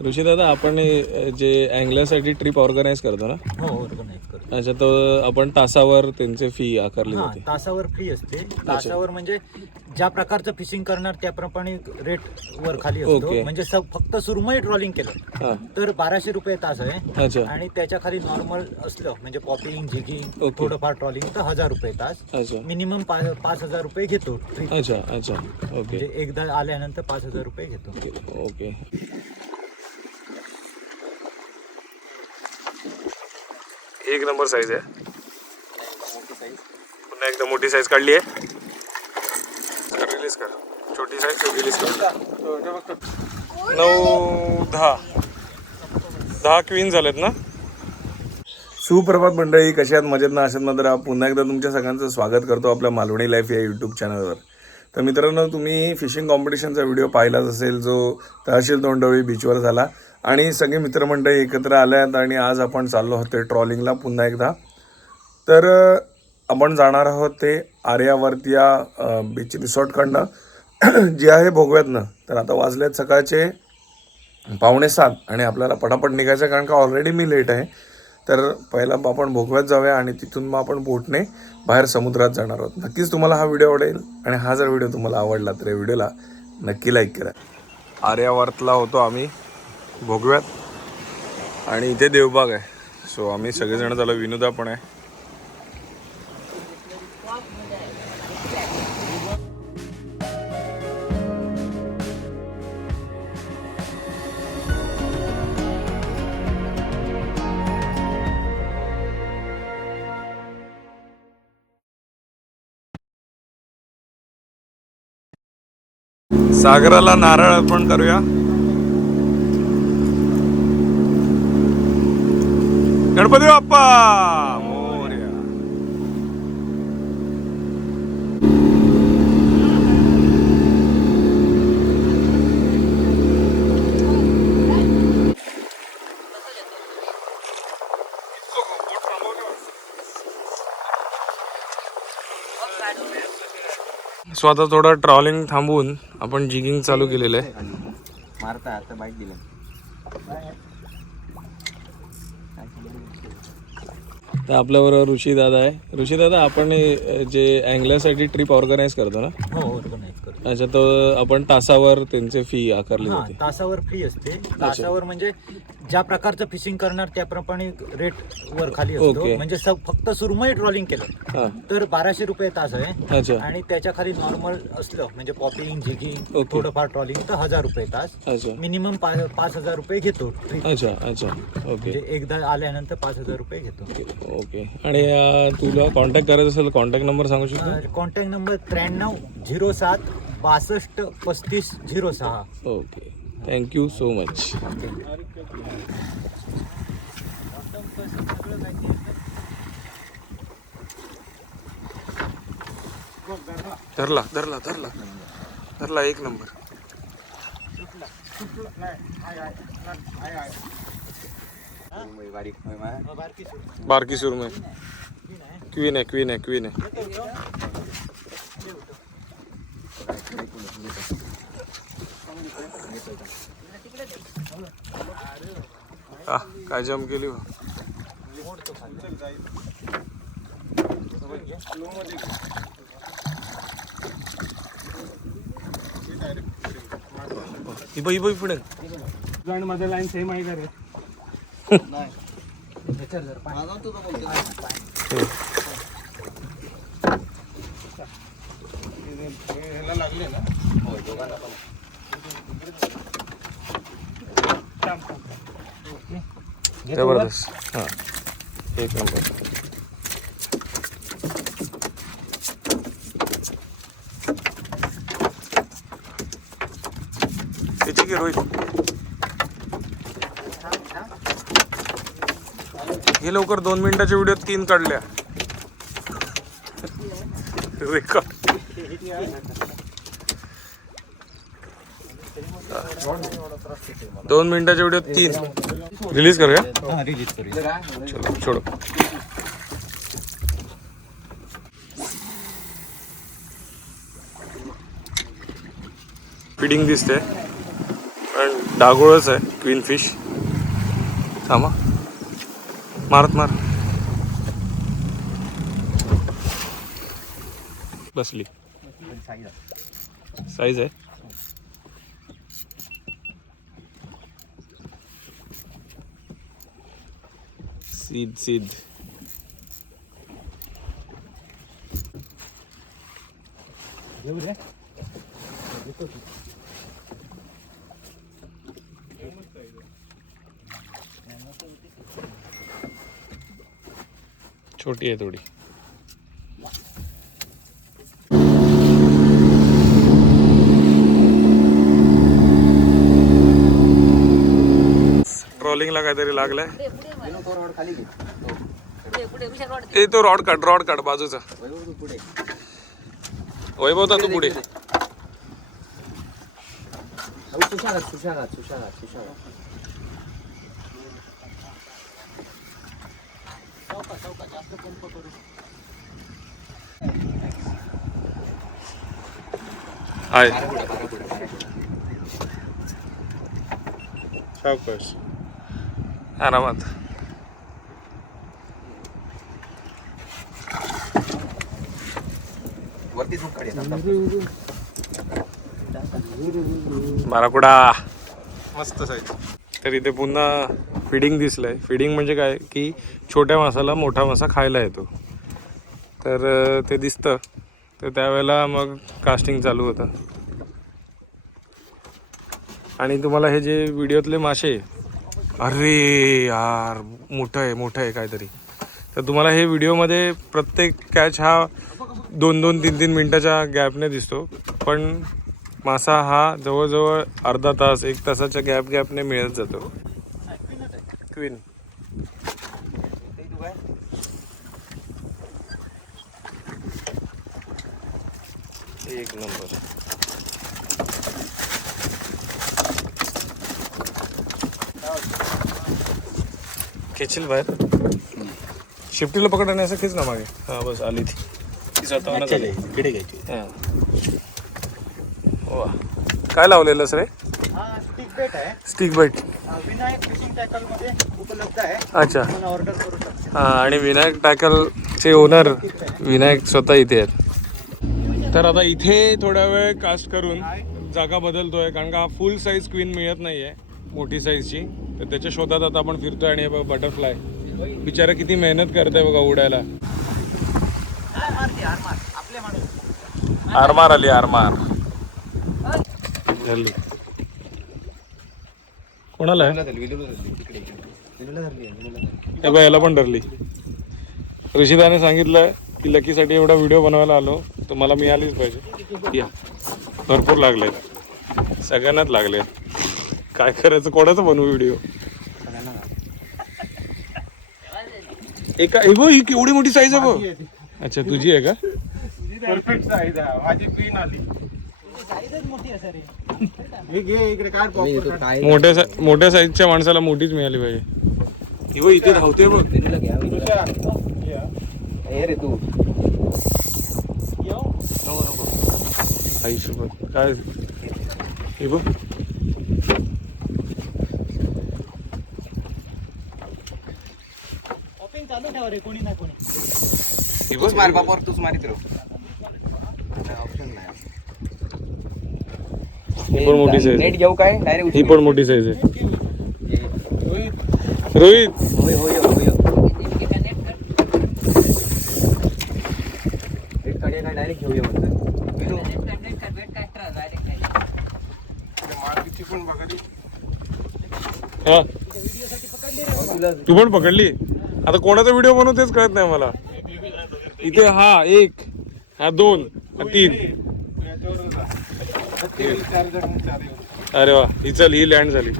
ऋषी दादा आपण जे अँगल्यासाठी ट्रिप ऑर्गनाईज करतो ना? हो ऑर्गनाईज करतो. अच्छा तो आपण तासावर त्यांचे फी आकारली हा जाते. तासावर फ्री असते. तासावर म्हणजे ज्या प्रकारचं फिशिंग करणार त्याप्रमाणे रेट वर खाली असतो. ओके. म्हणजे स- फक्त सुरमई ट्रॉलिंग केलं. हा. तर बाराशे रुपये तास आहे. अच्छा. आणि त्याच्याखाली नॉर्मल असलं म्हणजे पॉपिंग झिगिंग ओके. थोडंफार ट्रॉलिंग तर हजार रुपये तास. अच्छा. मिनिमम पाच हजार रुपये घेतो. ट्रिप अच्छा अच्छा. ओके म्हणजे एकदा आल्यानंतर पाच हजार रुपये घेतो. ओके एक नंबर साईज आहे. पुन्हा एकदा मोठी साईज काढली आहे. रिलीज कर. छोटी साईज रिलीज कर. नऊ दहा. दहा क्वीन झालेत ना? सुप्रभात मंडळी कशा आहेत? मजेत ना? अशात मात्र पुन्हा एकदा तुमच्या सगळ्यांचं स्वागत करतो आपल्या मालवणी लाईफ या यूट्यूब चॅनलवर तर मित्रांनो तुम्ही फिशिंग कॉम्पिटिशनचा व्हिडिओ पाहिलाच असेल जो तहसील तोंडवळी बीचवर झाला. आणि सगळे मित्रमंडळी एकत्र आल्यात आणि आज आपण चाललो होते ट्रॉलिंगला पुन्हा एकदा. तर आपण जाणार आहोत ते आर्यावर्ती या बीच रिसॉर्टकडनं जे आहे भोगव्यातनं. तर आता वाजलेत सकाळचे पावणे सात आणि आपल्याला पटापट निघायचं कारण का ऑलरेडी मी लेट आहे. तर पहिला आपण भोगव्यात जाऊया आणि तिथून मग आपण बोटने बाहेर समुद्रात जाणार आहोत. नक्कीच तुम्हाला हा व्हिडिओ आवडेल आणि हा जर व्हिडिओ तुम्हाला आवडला तर या व्हिडिओला नक्की लाईक करा. आर्यावर्तला होतो आम्ही भोगव्यात आणि इथे देवबाग आहे. सो आम्ही सगळेजण झालो विनोदा पण आहे. सागराला नारळ अर्पण करूया. गणपती बाप्पा! मोरया. सो आता थोडं ट्रॉलिंग थांबवून आपण जिगिंग चालू केलेलं आहे. मारता आता बाईक दिलं. तर आपल्याबरोबर ऋषी दादा आहे. ऋषी दादा आपण हे, जे अँगल्यासाठी ट्रिप ऑर्गनाईज करतो ना? हो ऑर्गनाईज करतो. अच्छा तो आपण तासावर त्यांचे फी आकारली हा जाते. तासावर फ्री असते. तासावर म्हणजे ज्या प्रकारचं फिशिंग करणार त्याप्रमाणे रेट वर खाली असतो. ओके. म्हणजे फक्त सुरमई ट्रॉलिंग केलं हा. तर बाराशे रुपये तास आहे. अच्छा. आणि त्याच्याखाली नॉर्मल असलं म्हणजे पॉपिंग झिगिंग ओके. थोडंफार ट्रॉलिंग तर हजार रुपये तास. अच्छा. मिनिमम पाच हजार रुपये घेतो. ट्रिप अच्छा अच्छा. ओके म्हणजे एकदा आल्यानंतर पाच हजार रुपये घेतो. ओके आणि अं, तुला कॉन्टॅक्ट करायचं असेल कॉन्टॅक्ट नंबर सांगू शकतो? कॉन्टॅक्ट नंबर त्र्याण्णव झिरो सात बासष्ट पस्तीस झिरो सहा. ओके थँक्यू सो मच धरला धरला धरला. धरला एक नंबर बारकी सुरमय क्वीन आहे क्वीन आहे क्वीन आहे. काय जम केली बाई बाई पुढे. मध्ये लाईन सेम आहे का रे? जबरदस्त. हा. एक नंबर. त्याची की रोहित? हे लवकर दोन मिनिटाच्या व्हिडिओ तीन काढल्या. रेकॉर्ड. दोन मिनिटाच्या व्हिडिओ तीन. रिलीज चलो छोड़ो. फिडिंग दिसते कारण डागोळच आहे क्वीन फिश थांबा. मारत मार. बसली. साईज आहे सीद सीद घेऊ रे छोटी आहे थोडी। ट्रॉलिंगला काहीतरी लागलाय. ते तो रॉड काढ रॉड काढ बाजूचा. वैभव तू पुढे. आहे सावकाश आरामात. बाराकुडा. मस्त साईज. तर इथे पुन्हा फिडिंग दिसलंय. फिडिंग म्हणजे काय? की छोट्या मासाला मोठा मासा खायला येतो. तर ते दिसतं. तर त्यावेळेला मग कास्टिंग चालू होतं. आणि तुम्हाला हे जे व्हिडिओतले मासे अरे यार मोठं आहे मोठं आहे काहीतरी. तर तुम्हाला हे व्हिडिओमध्ये प्रत्येक कॅच हा दोन दोन तीन तीन मिनटाच्या गॅपने दिसतो. पण मासा हा जवळजवळ अर्धा तास एक तासाच्या गॅप गॅपने मिळत जातो. क्वीन एक नंबर. खेचील बाहेर. शिफ्टीला पकड आणि असं खेच ना मागे. हा बस आली ती. ती स्वतःहूनच आली. इकडे घ्यायची हा. वा. काय लावलेलंस रे? हा स्टिक बेट आहे. स्टिक बाईट विनायक फिशिंग टॅकलमध्ये उपलब्ध आहे. अच्छा. आपण ऑर्डर करू शकतो. हा आणि विनायक टॅकलचे ओनर विनायक स्वतः इथे आहेत. तर आता इथे थोडा वेळ कास्ट करून जागा बदलतोय कारण का फुल साईज क्वीन मिळत नाहीये मोठी साईजची तर त्याच्या शोधात आता आपण फिरतोय आणि बटरफ्लाय बिचारा किती मेहनत करतोय बघा उडायला. आरमार आली आरमार. धरली. कोणाला? आहे हे बघ याला पण धरली. ऋषिदाने सांगितलं की लकीसाठी एवढा व्हिडिओ बनवायला आलो तर मला मिळालीच पाहिजे. या. भरपूर लागले सगळ्यांनाच लागले काय करायचं? कोणाचं बनवू व्हिडिओ एका हे बघ, ही केवढी मोठी साईज आहे बघ. अच्छा तुझी आहे का? परफेक्ट साईज आहे. माझी क्वीन आली. हे घे इकडे. मोठ्या सा- मोठ्या साईजच्या माणसाला मोठीच मिळाली पाहिजे. ही बघ इथे धावते बघ. तुषार, ये. रे तू. आयुष्यभर काय? हे बघ. चालू ठेवा रे कोणी ना कोणी. ही तूच मार बापावर तूच मारित राहू. ऑप्शन नाही ही पण मोठी साईज नेट घेऊ काय? डायरेक्ट ही पण मोठी साईज आहे. रोहित. होय होय होय नेट काढूया काय डायरेक्ट घेऊया म्हणतात विनू. हा. तू पण पकडली? आता कोणाचा व्हिडिओ बनवू तेच कळत नाही मला इथे हा एक हा दोन हा तीन. अरे वा ही चल ही लँड झाली.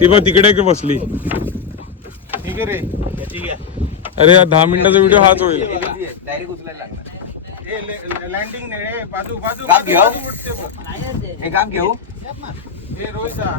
ती बघ तिकडे की बसली? ठीक आहे रे ठीक आहे अरे या दहा मिनिटाचा व्हिडिओ हाच होईल. डायरेक्ट उचलायला लागणार लँडिंग नाही रे बाजू बाजू गाप बाजू घ्या. बाजू उठते बघ. काम घेऊ रोहिता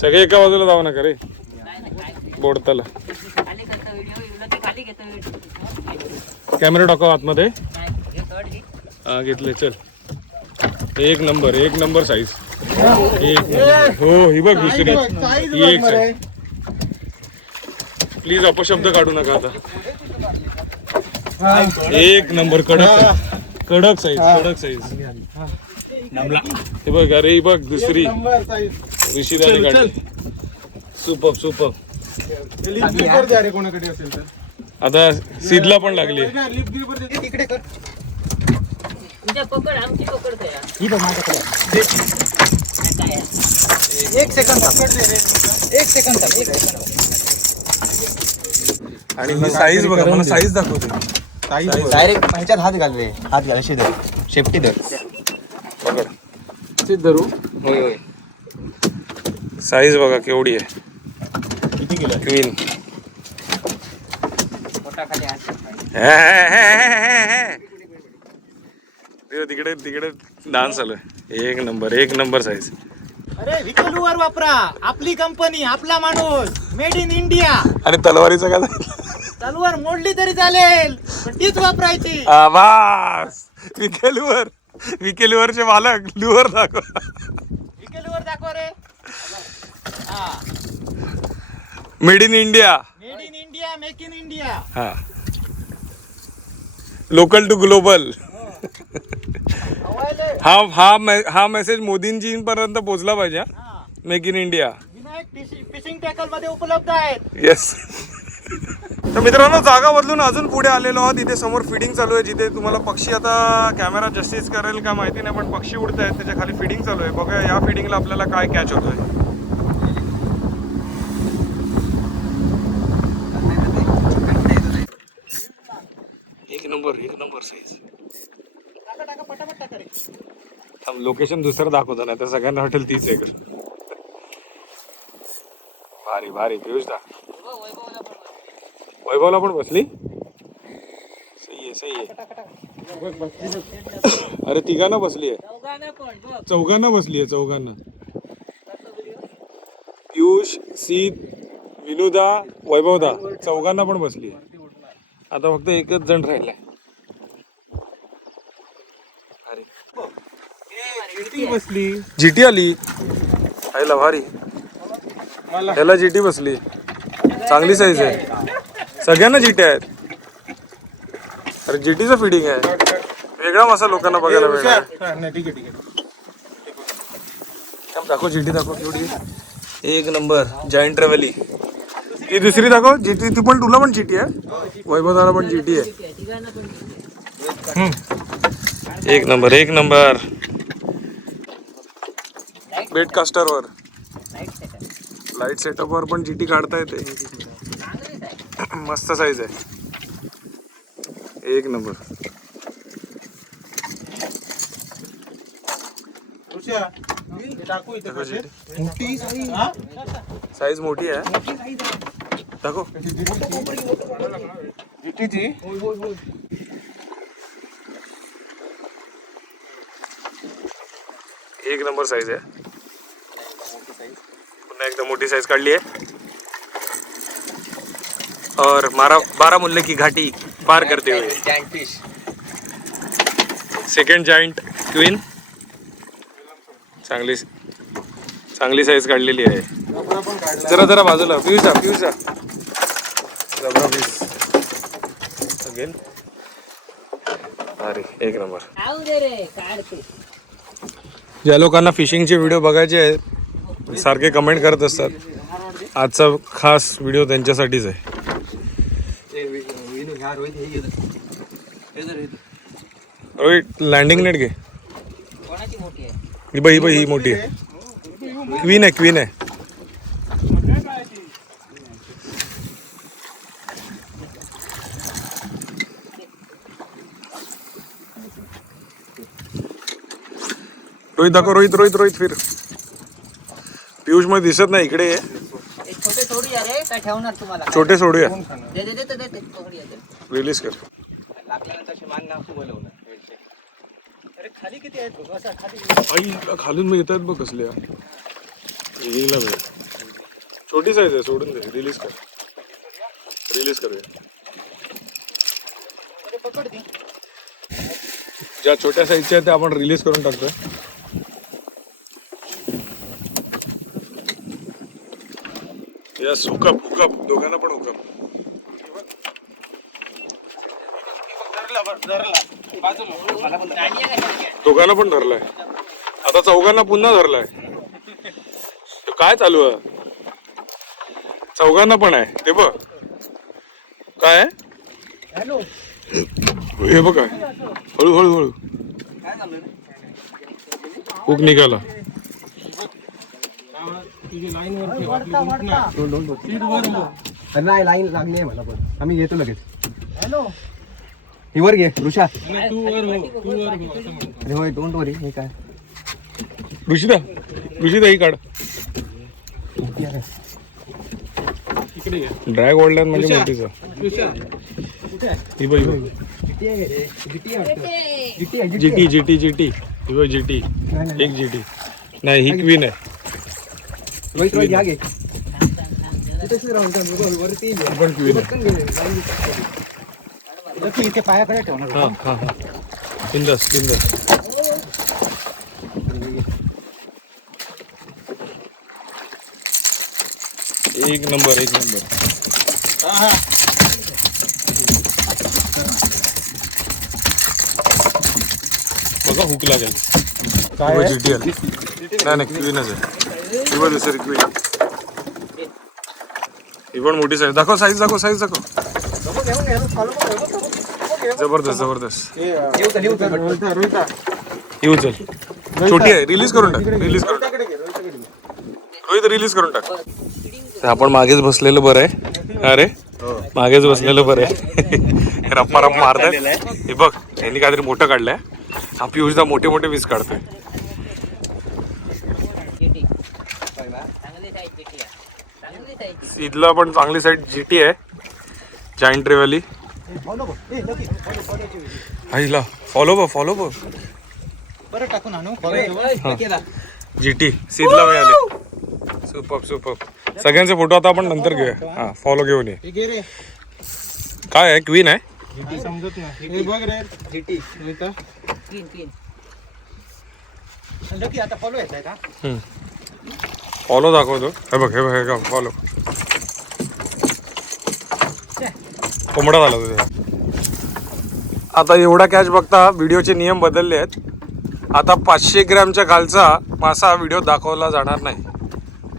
सगळे एका बाजूला जाऊ नका रे. बोडताला. कॅमेरा टाकाव आतमध्ये. हा घेतले चल. एक नंबर एक नंबर साईज एक नंबर. हो ही बघ दुसरी. ही एक साईज प्लीज अपशब्द काढू नका आता. एक नंबर कडक. कडक साईज कडक साईज हे बघ अरे ही बघ दुसरी. ऋषीदाने काढली. Super super. कोणाकडे असेल तर. आता सीदला पण लागली. कर. पकड आमची? एक सेकंद एक सेकंद एक सेकंद आणि ही साईज बघा मला साईज दाखवते. डायरेक्ट ह्याच्यात हात घाल रे. हात घाल अशी धर शेफ्टी धर पकड. धरू होय होय. साईज बघा केवढी आहे. किती किलो क्वीन तिकडे तिकडे डान्स चालू आहे. एक नंबर एक नंबर साईज अरे विकलूवर वापरा. आपली कंपनी आपला माणूस. मेड इन इंडिया आणि तलवारीचं काय झालं? तलवार मोडली तरी चालेल पण तीच वापरायची. आवाज विकेलवर विकेलवरचे मालक लिव्हर दाखव. विकलूवर दाखव रे. Made in India made in India make in India हा. लोकल टू ग्लोबल हा हा मे- हा मेसेज मोदींजींपर्यंत पोहोचला पाहिजे हा. मेक इन इंडिया फिशिंग टॅकलमध्ये उपलब्ध आहेत. येस तर मित्रांनो जागा बदलून अजून पुढे आलेलो आहोत. इथे समोर फिडिंग चालू आहे जिथे तुम्हाला पक्षी आता कॅमेरा जस्टिस करेल का माहिती नाही पण पक्षी उडत आहेत त्याच्याखाली फिडिंग चालू आहे. बघा या फिडिंगला आपल्याला काय कॅच होतोय एक नंबर एक नंबर साईज लोकेशन दुसरं दाखवतो नाही तर सगळ्यांना हॉटेल तीच आहे भारी भारी पियुष दा. वैभवला पण बसली? सही आहे सही आहे. अरे तिघांना बसली आहे. चौघांना चौघांना बसली आहे चौघांना. पियुष सीत विनुदा वैभवदा चौघांना पण बसली आहे. आता फक्त एकच जण राहिलाय. बसली. जीटी आली. आईला भारी. ह्याला जीटी बसली. चांगली साईज आहे. सगळ्यांना जीटी आहेत. अरे जीटीचं फिडिंग आहे. वेगळा मसा लोकांना बघायला मिळणार. हा, नाही ठीक आहे ठीक आहे. थांब, दाखव जीटी दाखव केवढी. एक नंबर जायंट ट्रॅव्हली ती दुसरी दाखव. जीटी ती पण तुला पण जीटी आहे. वैभवदाला पण जीटी आहे. एक नंबर एक नंबर. बेट कास्टरवर. लाइट सेट लाइट सेटअपवर पण जीटी काढता येते. मस्त साईज आहे. एक नंबर? साईज मोठी आहे. दाखव जीटीची? एक नंबर साईज आहे. पुन्हा एकदा मोठी साईज काढली आहे. और मारा बारा मुल्ले की घाटी पार करते हुए. सेकंड जॉईंट क्वीन चांगली चांगली साईज काढलेली आहे. जरा जरा बाजूला पियुष जा जबरा पीस अगेन. अरे एक नंबर खाऊ दे रे काढते. ज्या लोकांना फिशिंगचे व्हिडिओ बघायचे आहेत सारखे कमेंट करत असतात. आजचा खास व्हिडिओ त्यांच्यासाठीच आहे. रोहित लँडिंग नेट घे. बाई ही बाई ही मोठी आहे. क्वीन आहे क्वीन आहे. रोहित दाखव रोहित रोहित रोहित फिर. पियुषमध्ये दिसत नाही इकडे ये. एक छोटे थोडी कोंबडी अरे काय ठेवणार तुम्हाला? छोटे सोडूया दे दे दे दे दे कोंबडी आहे ते. रिलीज कर. लागल्यानंतर अशी मान नाव बोलवलं अरे खाली किती आहेत बघ, असं खाली आई खालून मी येतात बघ कसले. येईला बघ छोटी साईज आहे सोडून दे. रिलीज कर. रिलीज करूया. अरे पकड ती. ज्या छोट्या साईजच्या आहेत त्या आपण रिलीज करून टाकतोय. यस हुकअप हुकअप दोघांना पण हुकअप दोघांना पण धरलाय. आता चौघांना पुन्हा धरलाय. तो काय चालू आहे? चौघांना पण आहे. ते बघ. काय आहे? हे बघ काय. हळू हळू हळू. हुक निघाला. नाही लाईन लागली आहे मला पण. आम्ही घेतो लगेच. हॅलो. ही वर घे ऋषा. अरे होय डोंट वरी हे काय? ऋषिता ऋषिता ही काढ. ड्रॅग ओढल्यात म्हणजे मोठीच. ही बघ ही बघ. GT GT GT. ही बघ जीटी. एक जीटी. नाही ही क्वीन आहे. रोहित रोहित या घे वरती इथे पायाकडे ठेवणार बिंदास बिंदास एक नंबर एक नंबर बघा हुक लागेल काय नाही नाही क्वीनच आहे बघ दुसरी क्वीन ही पण मोठी साईज दाखव साईज दाखव साईज दाखव. जबरदस्त जबरदस्त. येऊ चल, छोटी आहे रिलीज करून टाक रिलीज करून टाक. रोहित रिलीज करून टाक. तर आपण मागेच बसलेलं बरं आहे. अरे मागेच बसलेलं बरं आहे. रप्पा रप्पा मारताय हे बघ यांनी काहीतरी मोठं काढलंय. हा पियुषदा मोठे मोठे वीज काढतोय GT. इथलं पण चांगली साईड जीटी आहे. जाईंट ट्रेवाली आईला फॉलो बघ फॉलो बघ बरं टाकून आणू. केला. जीटी सीधला मिळाले सुपर सुपर सगळ्यांचे फोटो आता आपण नंतर घेऊया. हा फॉलो घेऊन ये. हे काय आहे? क्वीन आहे? समजत नाही. हे बघ रे. GT. रोहिता क्लीन क्लीन लकी आता फॉलो येत आहे का फॉलो दाखवतो हे बघ हे बघ हे बघ फॉलो कोंबडा झाला तुझ्या. आता एवढा कॅच बघता व्हिडिओचे नियम बदलले आहेत. आता पाचशे ग्रॅमच्या खालचा मासा व्हिडिओ दाखवला जाणार नाही.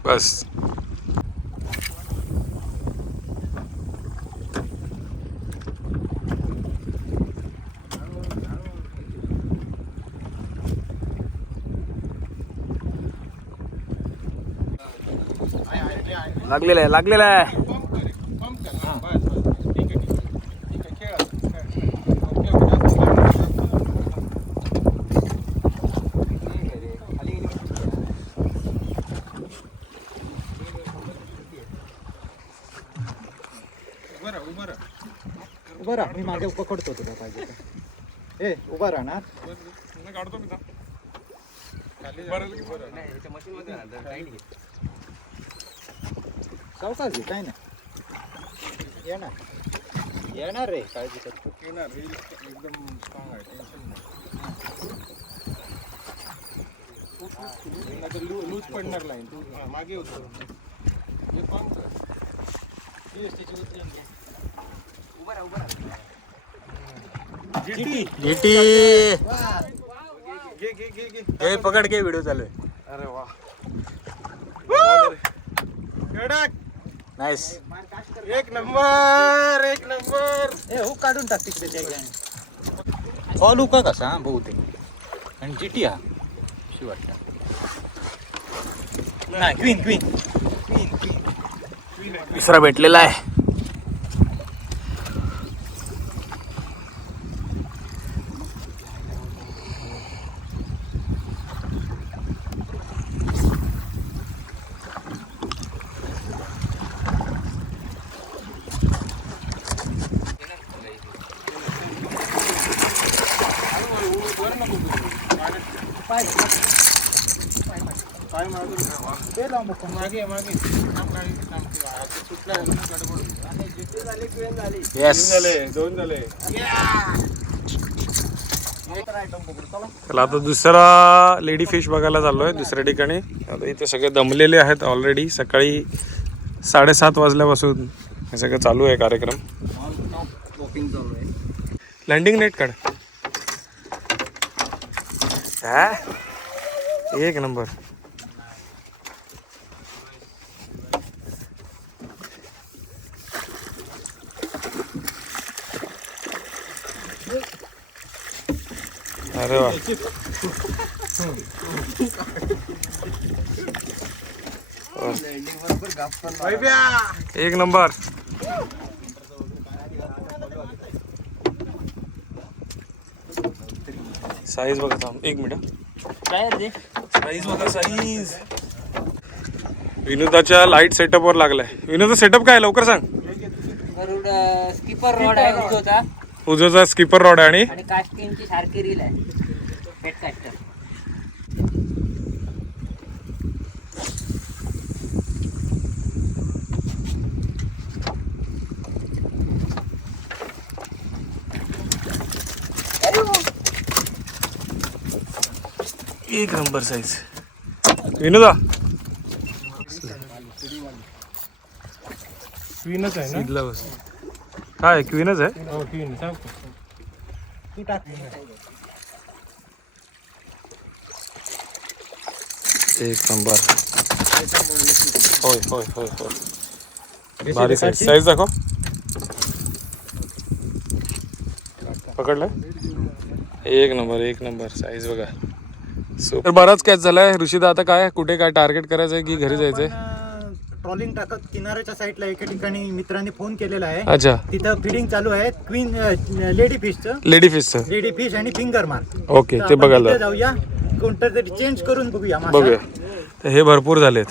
बस लागलेला आहे लागलेला आहे पंप कर पंप कर हा, बस बस ठीक आहे ठीक आहे ठीक आहे खेळा खेळा. ओके ओके जास्त लागलं. उभं राहा उभं राहा उभं राहा मी मागे पकडतो तुला पाहिजे तर. ए उभा राहणार काढतो मी जा. उभं राहा. घे काय नाही. येणार. येणार रे काळजी करतो येणार रील एकदम स्ट्रॉंग आहे टेन्शन नाही. नाहीतर लू लूज पडणार लाईन तू हा, मागे होतो हे पंप कर. घे घे घे घे. पकड घे व्हिडिओ चालू आहे. अरे वा. कडक. नाईस एक नंबर एक नंबर. ए हो काढून टाक तिकडे फॉल हुका कसा हा बहुतेक आणि जीटी हा अशी वाटतं. नाही क्वीन क्वीन दुसरा भेटलेला आहे काय मागे मागे मागे थांब गाडी, थांब. आता सुटला आहे, गडबड. येस झाले दोन झाले चला आता दुसरा लेडी फिश बघायला चाललोय दुसऱ्या ठिकाणी. आता इथे सगळे दमलेले आहेत ऑलरेडी सकाळी साडेसात वाजल्यापासून हे सगळं चालू आहे कार्यक्रम. लँडिंग नेट काढ. एक नंबर. अरे वा. एक नंबर. साईज बघा थांब. एक मिनिट काय साईज बघा साईज विनोदाच्या लाइट सेटअपवर लागलाय. विनोदा सेटअप काय? लवकर सांग. स्किपर रॉड आहे उजोचा उजोचा स्किपर रॉड आहे आणि? आणि कास्टिंगची सारखी रील आहे. पेट कास्टर एक नंबर साईज विनोदा? क्वीनच आहे ना? काय क्वीनच आहे? हो क्वीन सांग तू. टाक एक नंबर. होय होय होय होय. भारी साईज साईज दाखव. पकडलं? एक नंबर एक नंबर. साईज बघा. तर बराच कॅच झालाय. ऋषिदा आता काय कुठे काय टार्गेट करायचंय की घरी जायचंय? ट्रॉलिंग टाकत किनाऱ्याच्या साईडला एका ठिकाणी मित्रांनी फोन केलेला आहे. अच्छा. तिथं फिडिंग चालू आहे. क्वीन लेडी फिशचं लेडी फिशचं लेडी फिश आणि फिंगर मार्क ओके ते बघायला. जाऊ. जाऊया. कोणतं तरी चेंज करून बघूया मासा. बघूया. तर हे भरपूर झालेत.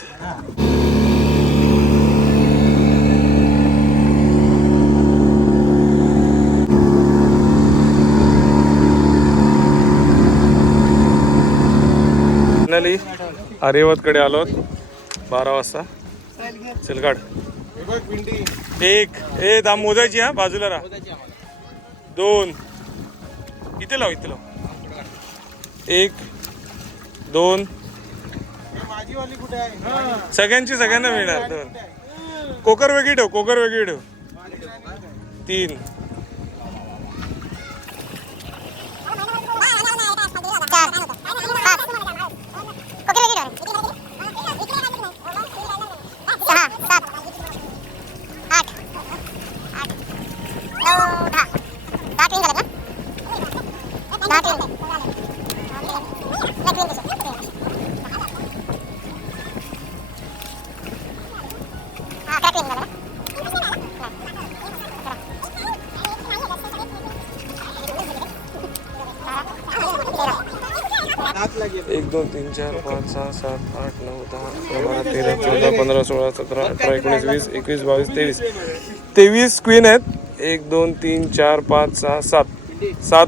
फायनली आर्यवतकडे आलो बारा वाजता. चल काढ हे एक ए दाम मोजायची हा बाजूला राहा. दोन. इथे लाव इथे लाव. एक दोन. सगळ्यांची सगळ्यांना मिळणार दोन. कोकर वेगळी ठेव कोकर वेगळी ठेव. तीन. तीन चार पाच सहा सात आठ नऊ दहा अकरा बारा तेरा चौदा पंधरा सोळा सतरा अठरा एकोणीस वीस एकवीस बावीस तेवीस. तेवीस क्वीन आहेत. एक दोन तीन चार पाच सहा सात. सात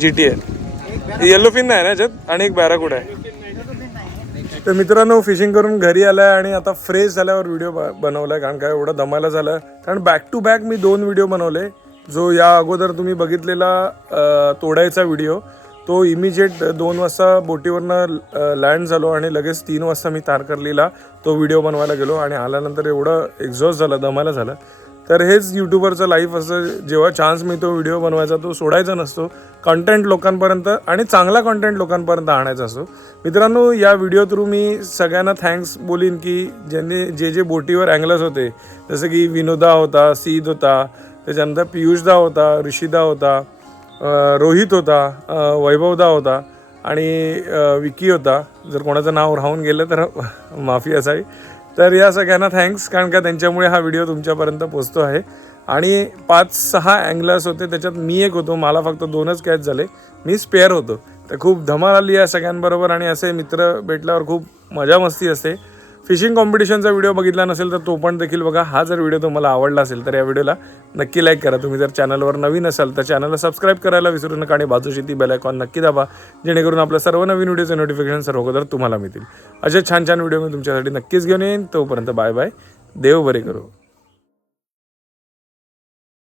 जी टी आहे येलो फिन नाही ना याच्यात? आणि एक बॅराकूड आहे? तर मित्रांनो फिशिंग करून घरी आलाय आणि आता फ्रेश झाल्यावर व्हिडिओ बनवलाय. कारण काय एवढं दमायला झालं. कारण बॅक टू बॅक मी दोन व्हिडिओ बनवले. जो या अगोदर तुम्ही बघितलेला तोडायचा व्हिडिओ तो इमिजिएट दोन वाजता बोटीवरनं लँड झालो आणि लगेच तीन वाजता मी तारकर्लीला तो व्हिडिओ बनवायला गेलो आणि आल्यानंतर एवढं एक्झॉस्ट झालं दमायला झालं. तर हेच यूट्यूबरचं लाईफ असं जेव्हा चान्स मिळतो व्हिडिओ बनवायचा तो सोडायचा नसतो. कंटेंट लोकांपर्यंत आणि चांगला कंटेंट लोकांपर्यंत आणायचा असतो. मित्रांनो या व्हिडिओ थ्रू मी सगळ्यांना थँक्स बोलीन की ज्यांनी जे जे बोटीवर अँगलर्स होते जसं की विनोदा होता सीद होता त्याच्यानंतर पियुषदा होता ऋषिदा होता रोहित होता वैभवदा होता आणि विकी होता. जर कोणाचं नाव राहून गेलं तर माफी असावी. तर या सगळ्यांना थँक्स कारण का त्यांच्यामुळे हा व्हिडिओ तुमच्यापर्यंत पोचतो आहे. आणि पाच सहा अँगलर्स होते त्याच्यात मी एक होतो. मला फक्त दोनच कॅच झाले. मी स्पेअर होतो. तर खूप धमाल आली या सगळ्यांबरोबर आणि असे मित्र भेटल्यावर खूप मजा मस्ती असते. फिशिंग कॉम्पिटिशनचा व्हिडिओ बघितला नसेल तर तो पण देखील बघा. हा जर व्हिडिओ तुम्हाला आवडला असेल तर या व्हिडिओला नक्की लाईक करा. तुम्ही जर चॅनलवर नवीन असाल तर चॅनलला सबस्क्राईब करायला विसरू नका आणि बाजूची ती बेलायकॉन नक्की दाबा जेणेकरून आपल्या सर्व नवीन व्हिडिओचे नोटिफिकेशन सर्वगोदर तुम्हाला मिळतील. असे छान छान व्हिडिओ मी तुमच्यासाठी नक्कीच घेऊन येईन. तोपर्यंत बाय बाय देव बरे करू.